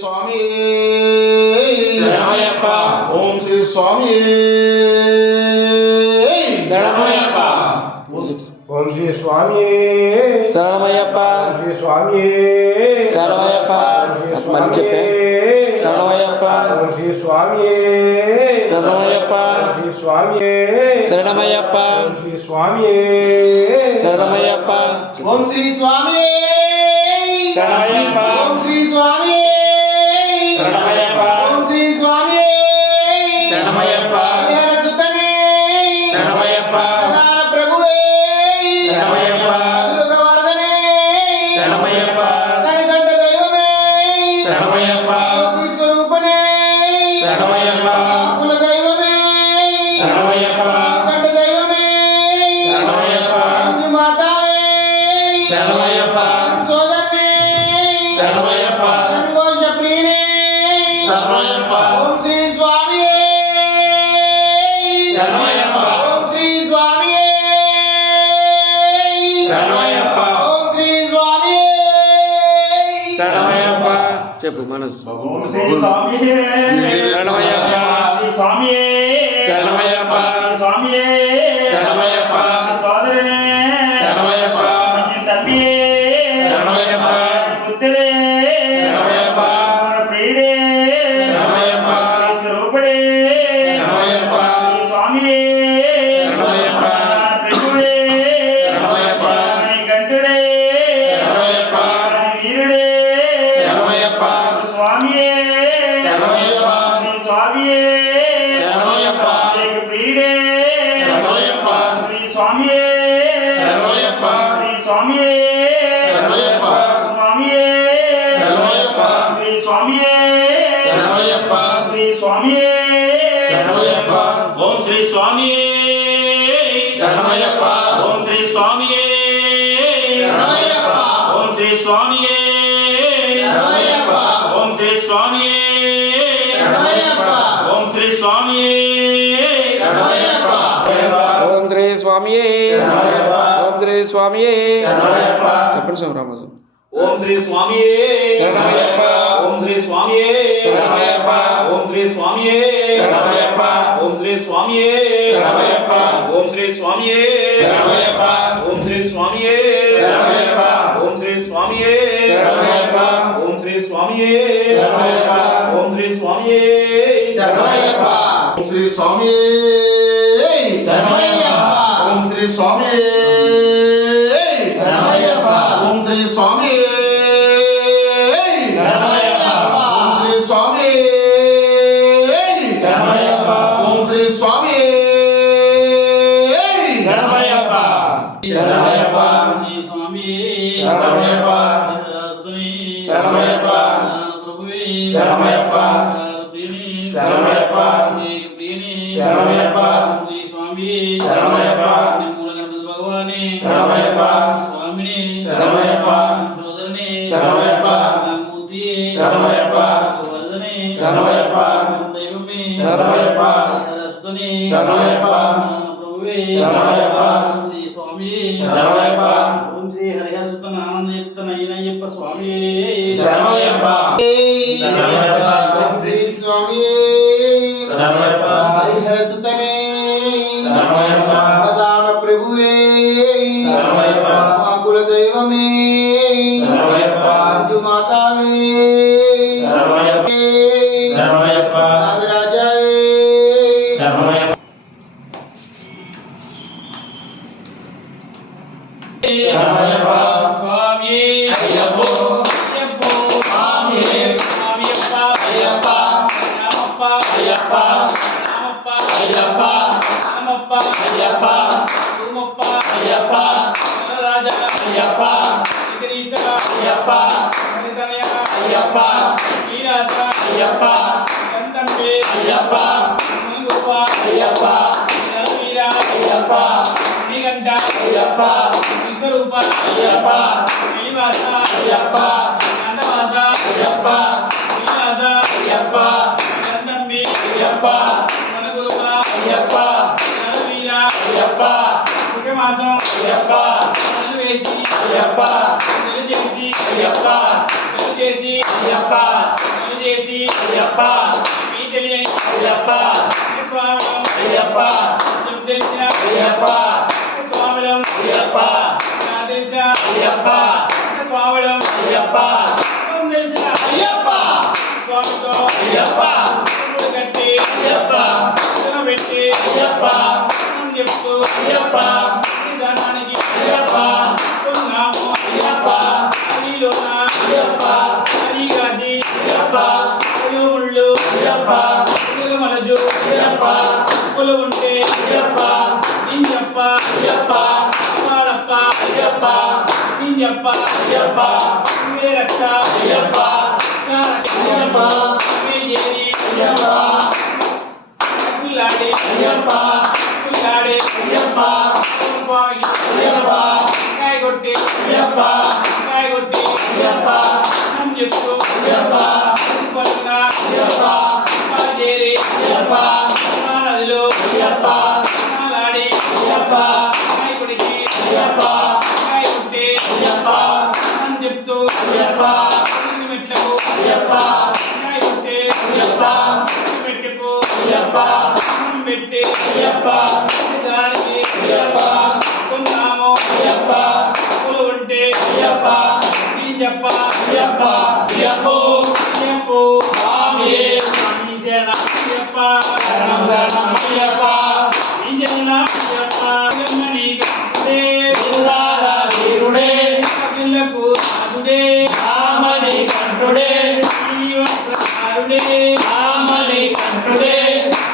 స్వామి శరణమయ్యప్ప. ఓం శ్రీ స్వామి శరణమయ్యప్ప. ఓం శ్రీ స్వామి శరణమయ్యప్ప. శ్రీ స్వామి శరణమయ్యప్ప. మళ్ళీ చెప్పే శరణమయ్యప్ప. ఓం శ్రీ స్వామి శరణమయ్యప్ప. శ్రీ స్వామి శరణమయ్యప్ప. శ్రీ స్వామి శరణమయ్యప్ప. ఓం శ్రీ స్వామి శరణమయ్యప్ప. ఓం శ్రీ స్వామి శరణమయ్యప్ప. ఓం శ్రీ స్వామి శరణమయ్యప్ప. హరిహర సుతనే శరణమయ్యప్ప. ప్రధాన ప్రభువే శరణమయ్యప్ప. కలియుగవర్ధనే శరణమయ్యప్ప. కనికంఠ దైవమే శరణమయ్యప్ప. విశ్వరూపనే శరణమయ్యప్ప. కుల దైవమే శరణమయ్యప్ప. కంఠ దైవమే శరణమయ్యప్ప. మంజు మాతావే శరణమయ్యప్ప. సోదరునే శరణమయ్యప్ప. సంతోష ప్రియనే శరణమయ్యప్ప. ఓం శ్రీ స్వామి శరణమయ్యప్ప. ఓం శ్రీ స్వామి శరణమయ్యప్ప. ఓం శ్రీ స్వామి శరణమయ్యప్ప. చెప్పు మనసు. ఓం శ్రీ స్వామి శరణమయ్యప్ప. శ్రీ స్వామి శరణమయ్యప్ప. స్వామి శరణమయ్యప్ప. సోదరునే శరణమయ్యప్ప. తమ్మి శరణమయ్యప్ప. పుత్రుడే శరణమయ్యప్ప. ప్రియుడే శరణమయ్యప్ప. స్వరూపుడే శరణమయ్యప్ప. స్వామి శరణమయ్యప్ప. ప్రభుడే శరణమయ్యప్ప. గంటుడే శరణమయ్యప్ప. వీరుడే శరణమయ్యప్ప. స్వామి శరణమయ్యప్ప. స్వామి శరణమయ్యప్ప. ప్రియుడే శరణమయ్యప్ప. శ్రీ స్వామి శరణమయ్యప్ప. శ్రీ స్వామి శరణమయ్యప్ప. స్వామి శరణమయ్యప్ప. శ్రీ స్వామి శరణమయ్యప్ప. శ్రీ స్వామి శరణమయ్యప్ప. ఓం శ్రీ స్వామి శరణమయ్యప్ప. ఓం శ్రీ స్వామి శరణమయ్యప్ప. ఓం శ్రీ స్వామి శరణమయ్యప్ప. ఓం శ్రీ స్వామి శరణమయ్యప్ప. ఓం శ్రీ స్వామి శరణమయ్యప్ప. ఓం శ్రీ స్వామి శరణమయ్యప్ప. ఓం శ్రీ స్వామి శరణమయ్యప్ప. చెప్పండి శివరామరాజు. ఓం శ్రీ స్వామి శరణమయ్యప్ప. ఓం శ్రీ స్వామి శరణమయ్యప్ప. ఓం శ్రీ స్వామి శరణమయ్యప్ప. ఓం శ్రీ స్వామి శరణమయ్యప్ప. ఓం శ్రీ స్వామి శరణమయ్యప్ప. ఓం శ్రీ స్వామి శరణమయ్యప్ప. ఓం శ్రీ స్వామి శరణమయ్యప్ప. ఓం శ్రీ స్వామి శరణమయ్యప్ప. ఓం శ్రీ స్వామి శరణమయ్యప్ప. ఓం శ్రీ స్వామి శరణమయ్యప్ప. ఓం శ్రీ స్వామి శరణమయ్యప్ప. ఓం శ్రీ స్వామి శరణమయ్యప్ప. ఓం శ్రీ స్వామి శరణమయ్యప్ప. ఓం శ్రీ స్వామి శరణమయ్యప్ప. శరణమయ్యప్ప. శ్రీ స్వామి శరణమయ్యప్ప. శరణమయ్యప్ప. ప్రభువే శరణమయ్యప్ప. ప్రియుని శరణమయ్యప్ప. ప్రియుని శరణమయ్యప్ప. శ్రీ స్వామి శరణమయ్యప్ప. మూల గణపతి భగవాని శరణమయ్యప్ప. స్వామిని శరణమయ్యప్ప. సోదరుని శరణమయ్యప్ప. మూర్తి శరణమయ్యప్ప. వర్ధని శరణమయ్యప్ప. దైవమే శరణమయ్యప్ప. హరస్తుని శరణమయ్యప్ప. ప్రభువే శరణమయ్యప్ప. శ్రీ స్వామి శరణమయ్యప్ప. ఓం శ్రీ హరిహర సుతన ఆనందయుక్త నయనయ్యప్ప స్వామి శరణమయ్యప్ప. శరణమయ్యప్ప. ఓం శ్రీ స్వామి శరణమయ్యప్ప. హరిహర సుతనే శరణమయ్యప్ప. ప్రధాన ప్రభువే శరణమయ్యప్ప. మా కుల దైవమే శరణమయ్యప్ప. మంజు మాతావే శరణమయ్యప్ప. శరణమయ్యప్ప. నాగరాజావే శరణమయ్యప్ప. శరణమయ్యప్ప. స్వామి అయ్యప్పో. అయ్యప్పో స్వామి. స్వామియప్ప అయ్యప్ప. రామప్ప అయ్యప్ప. రామప్ప అయ్యప్ప. రామప్ప అయ్యప్ప. తుమప్ప అయ్యప్ప. రాజా అయ్యప్ప. జగదీశ అయ్యప్ప. హరితనయ అయ్యప్ప. వీరాస అయ్యప్ప. గంధంబే అయ్యప్ప. ముంగుప్ప అయ్యప్ప. వీర అయ్యప్ప. నిగంట అయ్యప్ప. విశ్వరూప అయ్యప్ప. శ్రీనివాస అయ్యప్ప. నందవాస అయ్యప్ప. శ్రీనివాస అయ్యప్ప. గంధంబి అయ్యప్ప. మనగురువ అయ్యప్ప. నరవీర అయ్యప్ప. ముఖమాసం అయ్యప్ప. వేసి అయ్యప్ప. చేసి అయ్యప్ప. చేసి అయ్యప్ప. అయ్యప్ప మీ తెలియని అయ్యప్ప స్వామిలం అయ్యప్ప కొంచెం తెలిసిన అయ్యప్ప స్వామిలం అయ్యప్ప నా తెలిసిన అయ్యప్ప స్వామిలం అయ్యప్ప కొంచెం తెలిసిన అయ్యప్ప స్వామితో అయ్యప్ప చెప్పులు కట్టి అయ్యప్ప పెట్టి అయ్యప్ప స్నానం చెప్తూ అయ్యప్ప దానానికి అయ్యప్ప కొన్నాము అయ్యప్ప అడిలోన అయ్యప్ప అడిగాసి అయ్యప్ప ముళ్ళు అయ్యప్ప మనజు అయ్యప్ప పులు ఉంటే అయ్యప్ప నింజప్ప అయ్యప్ప వాడప్ప అయ్యప్ప నింజప్ప అయ్యప్ప రక్ష అయ్యప్ప అయ్యప్ప చేరి అయ్యప్ప పుల్లాడి అయ్యప్ప పుల్లాడి అయ్యప్ప స్వామికి అయ్యప్ప కాయ కొట్టి అయ్యప్ప కాయ కొట్టి అయ్యప్ప స్నానం చేస్తూ అయ్యప్ప పొలంగా అయ్యప్ప చేరి అయ్యప్ప నదిలో అయ్యప్ప నాలాడి అయ్యప్ప నాయకుడికి అయ్యప్ప నాయకుడి అయ్యప్ప స్నానం చెప్తూ అయ్యప్ప మెట్లకు అయ్యప్ప నాయకుడి అయ్యప్ప మెట్టుకు అయ్యప్ప స్నానం పెట్టి అయ్యప్ప దానికి అయ్యప్ప కొన్నాము అయ్యప్ప పులు ఉంటే అయ్యప్ప నింజప్ప అయ్యప్ప అయ్యప్ప అయ్యప్పో స్వామి స్వామి శరణ అయ్యప్ప శరణం శరణం అయ్యప్ప నింజన అయ్యప్ప గమ్మని గంటే పిల్లాల వీరుడే పిల్లకు నాదుడే రామని కంఠుడే శ్రీవత్సకారుడే రామని కంఠుడే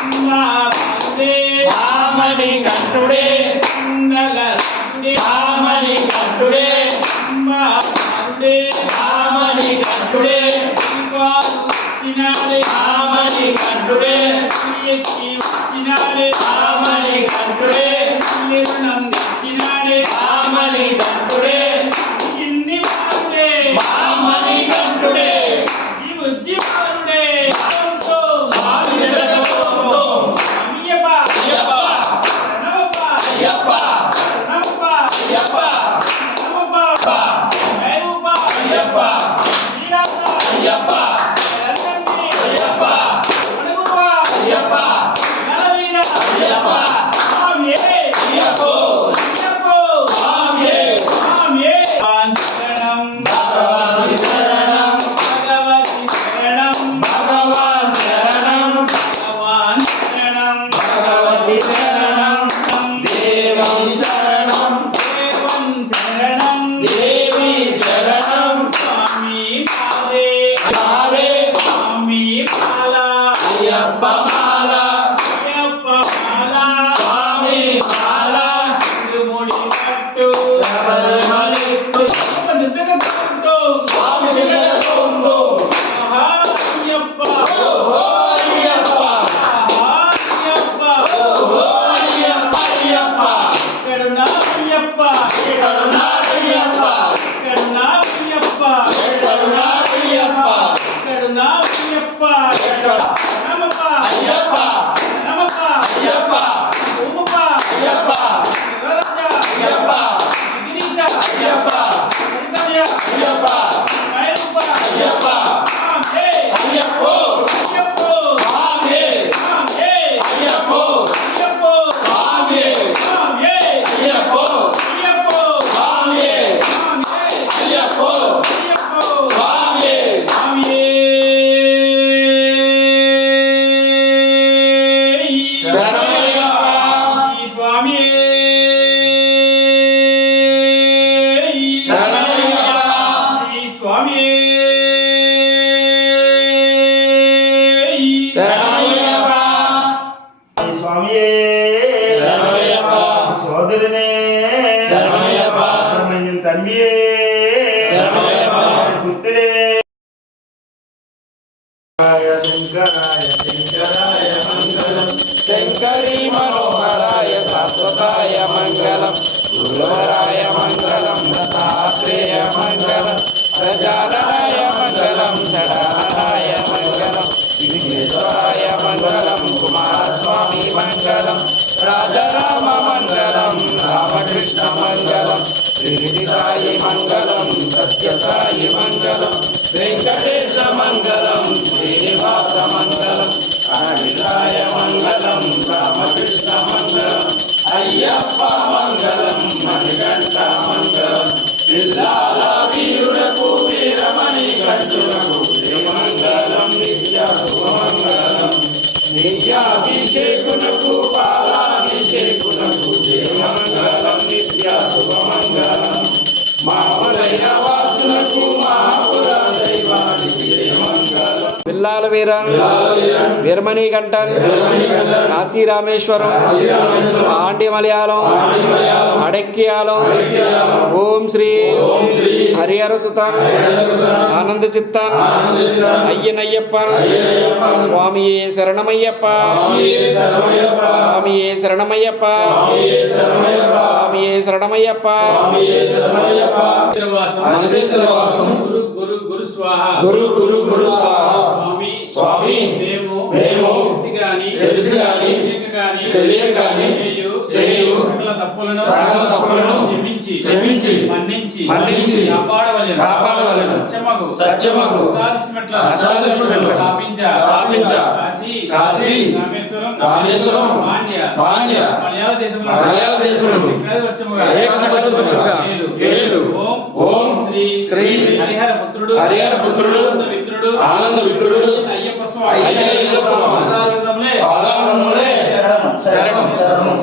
కుంభాపాలుడే రామని కంఠుడే కుండలరాజుడే రామని కంఠుడే కుంభాపాలుడే రామని కంఠుడే శ్రీవారు వచ్చినాడే రామని కంఠుడే ఎక్కి వచ్చినాడే రామని కంఠుడే లేవనం తెచ్చినాడే రామని కంఠుడే ఇన్ని వారుడే రామని కంఠుడే ఈ బుజ్జి వారుడే అంతో స్వామి జగదంతో స్వామియప్ప అయ్యప్ప ప్రణవప్ప అయ్యప్ప ప్రణవప్ప అయ్యప్ప ప్రణవప్ప దైవప్ప అయ్యప్ప శ్రీరామ అయ్యప్ప రంగండి అయ్యప్ప అడుగువ అయ్యప్ప నలవీర అయ్యప్ప స్వామి అయ్యప్ప అయ్యప్ప స్వామి స్వామి శరణం భగవతి శరణం భగవతి శరణం భగవాన్ శరణం భగవాన్ శరణం భగవతి శరణం దేవం శరణం దేవం శరణం దేవి శరణం స్వామి పాదే హరే స్వామి పాల అయ్యప్ప మాల అయ్యప్ప పాల స్వామి మాల తిరుముడి పట్టు శబరిమలెక్కు దిద్దగట్టు స్వామి విగ్రహంలో అయ్యప్ప ఓహో అయ్యప్ప అయ్యప్ప ఓహో అయ్యప్ప అయ్యప్ప కరుణా అయ్యప్ప కరుణాయ్యప్ప కరుణా అయ్యప్ప కరుణాయ్యప్ప కరుణా అయ్యప్ప నమప్ప అయ్యప్ప నమప్ప అయ్యప్ప ఓమప్ప అయ్యప్ప శివరాజ అయ్యప్ప గిరీశ అయ్యప్ప హరితవ్య అయ్యప్ప నాయప్ప అయ్యప్ప స్వామి అయ్యప్ప అయ్యప్ప స్వామి స్వామి అయ్యప్ప అయ్యప్ప స్వామి స్వామి అయ్యప్ప అయ్యప్ప స్వామి స్వామి అయ్యప్ప అయ్యప్ప స్వామి స్వామి శరణమయ్యప్ప ఈ స్వామి శరణమయ్యప్ప ఈ స్వామి శరణమయ్యప్ప ఈ స్వామియే శరణమయ్యప్ప సోదరునే శరణమయ్యప్ప బ్రహ్మణ్యం తల్లియే శరణమయ్యప్ప పుత్రుడే శంకరాయ శంకరాయ మంగళం శంకరీ మనోహరాయ శాశ్వతాయ మంగళం గురువరాయ మంగళం దత్తాత్రేయ మంగళం ప్రజానాయ మంగళం జడానాయ మంగళం విఘ్నేశ్వరాయ మంగళం కుమారస్వామి మంగళం రాజరామ మంగళం రామకృష్ణ మంగళం శ్రీనిధి సాయి మంగళం సత్య సాయి మంగళం వెంకటేశ మంగళం శ్రీనివాస రామకృష్ణ మంగళం అయ్యప్ప మంగళం మణికంఠ మంగళం విల్లాల వీరులకు వీరమణి కంఠులకు మంగళం నిత్య శుభమంగళం నిత్యాభిషేకునకు పాలాభిషేకునకు మంగళం నిత్య శుభమంగళం మామలయ వాసులకు మహాపుర దైవానికి మంగళం విల్లాల వీరన్ వీరమణి కంఠన్ కాశీ రామేశ్వరం ఆండి మలయాళం అడక్కియాలం ఓం శ్రీ హరిహర సుతన్ ఆనంద చిత్తన్ అయ్యనయ్యప్పన్ స్వామియే శరణమయ్యప్ప స్వామియే శరణమయ్యప్ప స్వామియే శరణమయ్యప్ప మనసేశ్వరవాసం గురు గురు గురు స్వాహ గురు గురు గురు స్వామి స్వామి మేము తెలిసి గాని తెలియక గాని చేయు సకల తప్పులను క్షమించి మన్నించి కాపాడవలెను సత్యమగు అష్టాదశమెట్ల స్థాపించ కాశీ రామేశ్వరం మాన్య మలయాళ దేశములకు ఏకచక్రవచ్చుగా ఏలు ఓం శ్రీ హరిహర పుత్రుడు ఆనంద విత్రుడు అయ్యప్ప స్వామి పాదారవిందములే శరణం